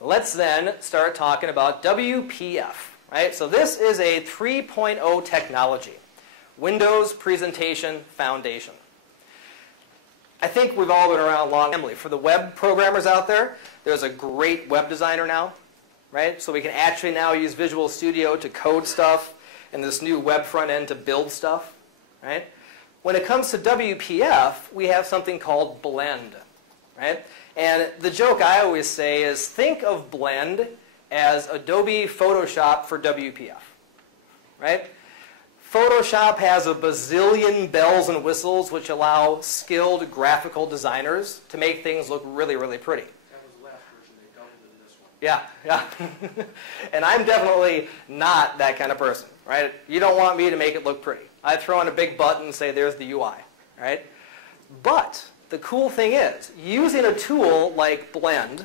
Let's then start talking about WPF, right? So this is a 3.0 technology, Windows Presentation Foundation. I think we've all been around long. For the web programmers out there, there's a great web designer now, right? So we can actually now use Visual Studio to code stuff and this new web front end to build stuff, right? When it comes to WPF, we have something called Blend, right? And the joke I always say is think of Blend as Adobe Photoshop for WPF, right? Photoshop has a bazillion bells and whistles which allow skilled graphical designers to make things look really, really pretty. That was the last version. They doubled it in this one. Yeah, yeah. And I'm definitely not that kind of person, right? You don't want me to make it look pretty. I throw in a big button and say, there's the UI, right? But the cool thing is, using a tool like Blend,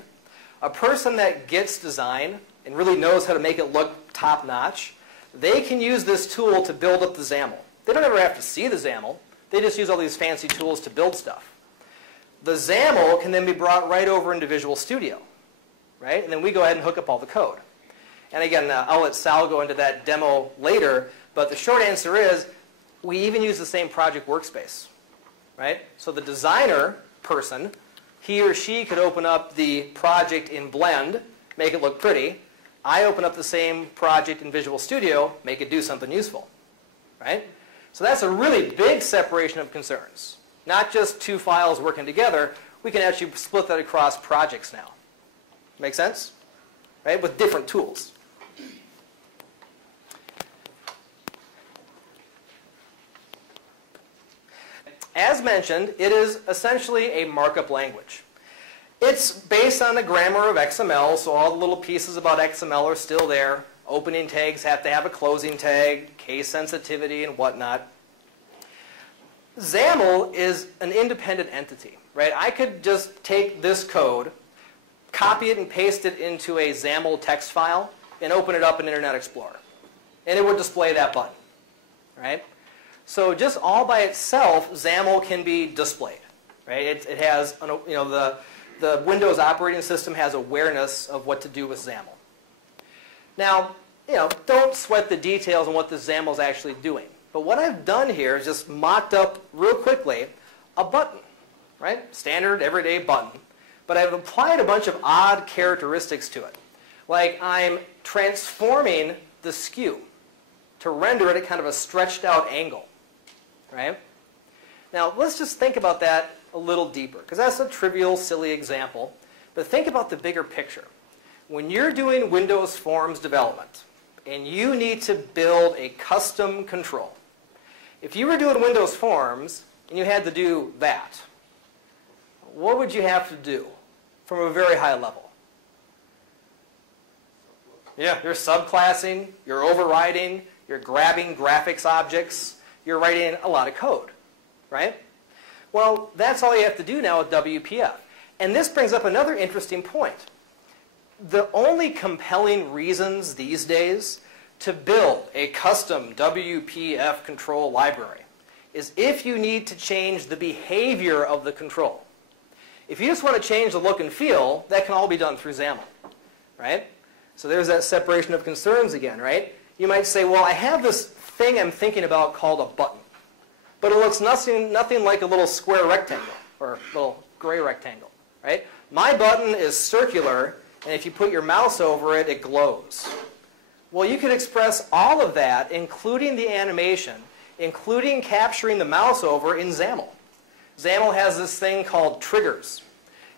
a person that gets design and really knows how to make it look top-notch, they can use this tool to build up the Zamel. They don't ever have to see the Zamel. They just use all these fancy tools to build stuff. The Zamel can then be brought right over into Visual Studio, right? And then we go ahead and hook up all the code. And again, I'll let Sal go into that demo later, but the short answer is we even use the same project workspace, right? So the designer person, he or she could open up the project in Blend, make it look pretty. I open up the same project in Visual Studio, make it do something useful, right? So that's a really big separation of concerns. Not just two files working together, we can actually split that across projects now. Make sense? Right? With different tools. As mentioned, it is essentially a markup language. It's based on the grammar of XML, so all the little pieces about XML are still there. Opening tags have to have a closing tag, case sensitivity, and whatnot. Zamel is an independent entity, right? I could just take this code, copy it and paste it into a Zamel text file, and open it up in Internet Explorer. And it would display that button, right? So just all by itself, Zamel can be displayed, right? It has, you know, the Windows operating system has awareness of what to do with Zamel. Now, you know, don't sweat the details on what the Zamel is actually doing. But what I've done here is just mocked up real quickly a button, right? Standard, everyday button. But I've applied a bunch of odd characteristics to it. Like I'm transforming the skew to render it at kind of a stretched out angle, right? Now, let's just think about that a little deeper, because that's a trivial, silly example. But think about the bigger picture. When you're doing Windows Forms development, and you need to build a custom control, if you were doing Windows Forms, and you had to do that, what would you have to do from a very high level? Yeah, you're subclassing, you're overriding, you're grabbing graphics objects, you're writing a lot of code, right? Well, that's all you have to do now with WPF. And this brings up another interesting point. The only compelling reasons these days to build a custom WPF control library is if you need to change the behavior of the control. If you just want to change the look and feel, that can all be done through Zamel, right? So there's that separation of concerns again, right? You might say, well, I have this thing I'm thinking about called a button. But it looks nothing like a little square rectangle or a little gray rectangle, right? My button is circular, and if you put your mouse over it, it glows. Well, you could express all of that, including the animation, including capturing the mouse over in Zamel. Zamel has this thing called triggers.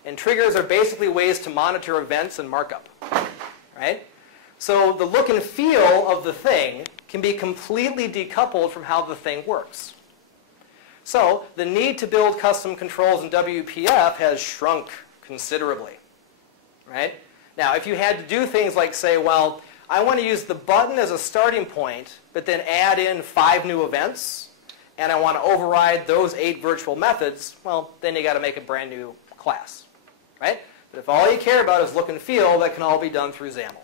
And triggers are basically ways to monitor events and markup, right? So the look and feel of the thing can be completely decoupled from how the thing works. So the need to build custom controls in WPF has shrunk considerably, right? Now, if you had to do things like say, well, I want to use the button as a starting point, but then add in 5 new events, and I want to override those 8 virtual methods, well, then you got to make a brand new class, right? But if all you care about is look and feel, that can all be done through Zamel.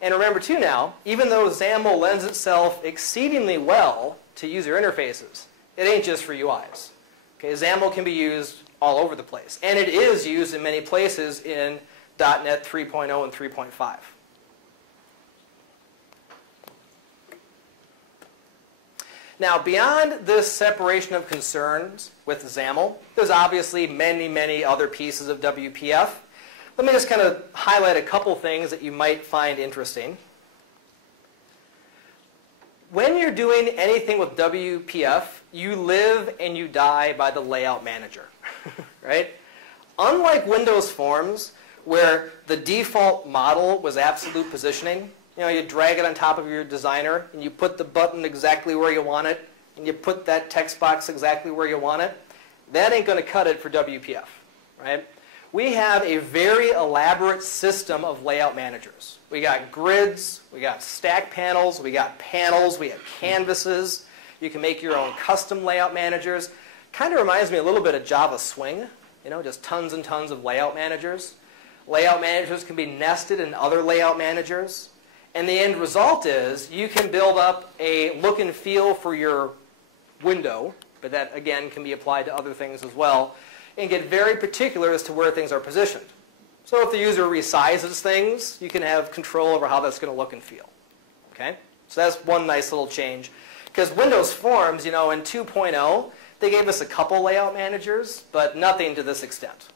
And remember too now, even though Zamel lends itself exceedingly well to user interfaces, it ain't just for UIs. Okay, Zamel can be used all over the place. And it is used in many places in .NET 3.0 and 3.5. Now, beyond this separation of concerns with Zamel, there's obviously many, many other pieces of WPF. Let me just kind of highlight a couple things that you might find interesting. When you're doing anything with WPF, you live and you die by the layout manager, right? Unlike Windows Forms, where the default model was absolute positioning, you drag it on top of your designer, and you put the button exactly where you want it, and you put that text box exactly where you want it. That ain't going to cut it for WPF, right? We have a very elaborate system of layout managers. We got grids, we got stack panels, we got panels, we have canvases. You can make your own custom layout managers. Kind of reminds me a little bit of Java Swing, just tons and tons of layout managers. Layout managers can be nested in other layout managers. And the end result is you can build up a look and feel for your window, but that, again, can be applied to other things as well, and get very particular as to where things are positioned. So if the user resizes things, you can have control over how that's going to look and feel. Okay? So that's one nice little change. Because Windows Forms, in 2.0, they gave us a couple layout managers, but nothing to this extent.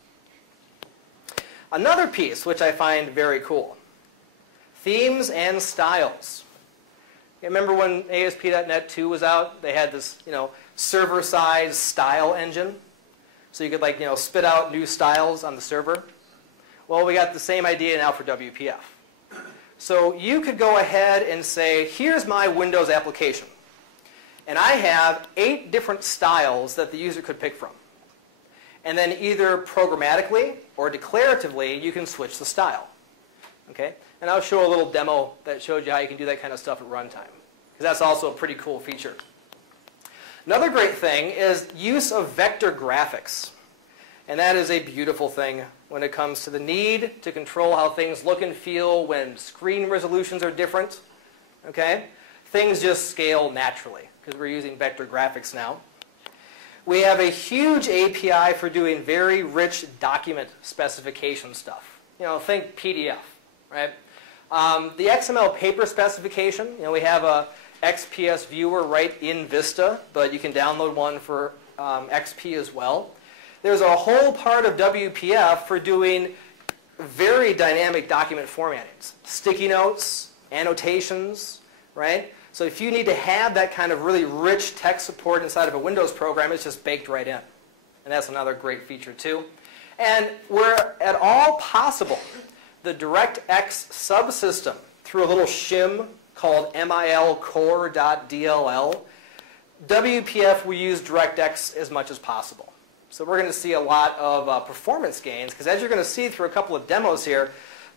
Another piece, which I find very cool. Themes and styles. You remember when ASP.NET 2 was out? They had this, server-side style engine. So you could, spit out new styles on the server. Well, we got the same idea now for WPF. So you could go ahead and say, here's my Windows application. And I have 8 different styles that the user could pick from. And then either programmatically or declaratively, you can switch the style. Okay? And I'll show a little demo that shows you how you can do that kind of stuff at runtime, because that's also a pretty cool feature. Another great thing is use of vector graphics. And that is a beautiful thing when it comes to the need to control how things look and feel when screen resolutions are different. Okay? Things just scale naturally, because we're using vector graphics now. We have a huge API for doing very rich document specification stuff. Think PDF, right? The XML paper specification, we have a XPS viewer right in Vista, but you can download one for XP as well. There's a whole part of WPF for doing very dynamic document formattings. Sticky notes, annotations, right? So if you need to have that kind of really rich text support inside of a Windows program, it's just baked right in. And that's another great feature too. And where at all possible, the DirectX subsystem through a little shim called milcore.dll, WPF will use DirectX as much as possible. So we're going to see a lot of performance gains, because as you're going to see through a couple of demos here,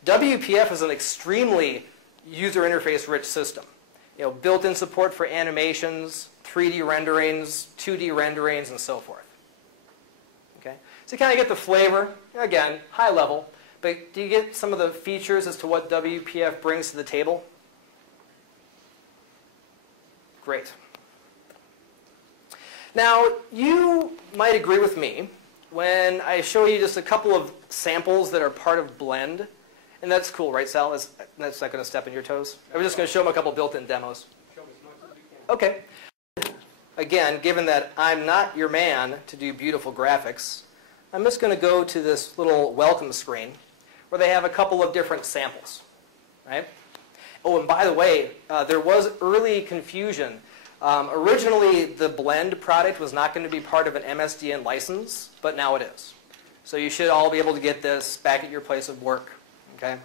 WPF is an extremely user interface rich system. Built-in support for animations, 3D renderings, 2D renderings, and so forth. Okay? So you kind of get the flavor, again, high level, but do you get some of the features as to what WPF brings to the table? Great. Now, you might agree with me when I show you just a couple of samples that are part of Blend. And that's cool, right, Sal? That's not going to step on your toes? I'm just going to show them a couple built-in demos. Okay. Again, given that I'm not your man to do beautiful graphics, I'm just going to go to this little welcome screen where they have a couple of different samples, right? Oh, and by the way, there was early confusion. Originally, the Blend product was not going to be part of an MSDN license, but now it is. So you should all be able to get this back at your place of work. Okay?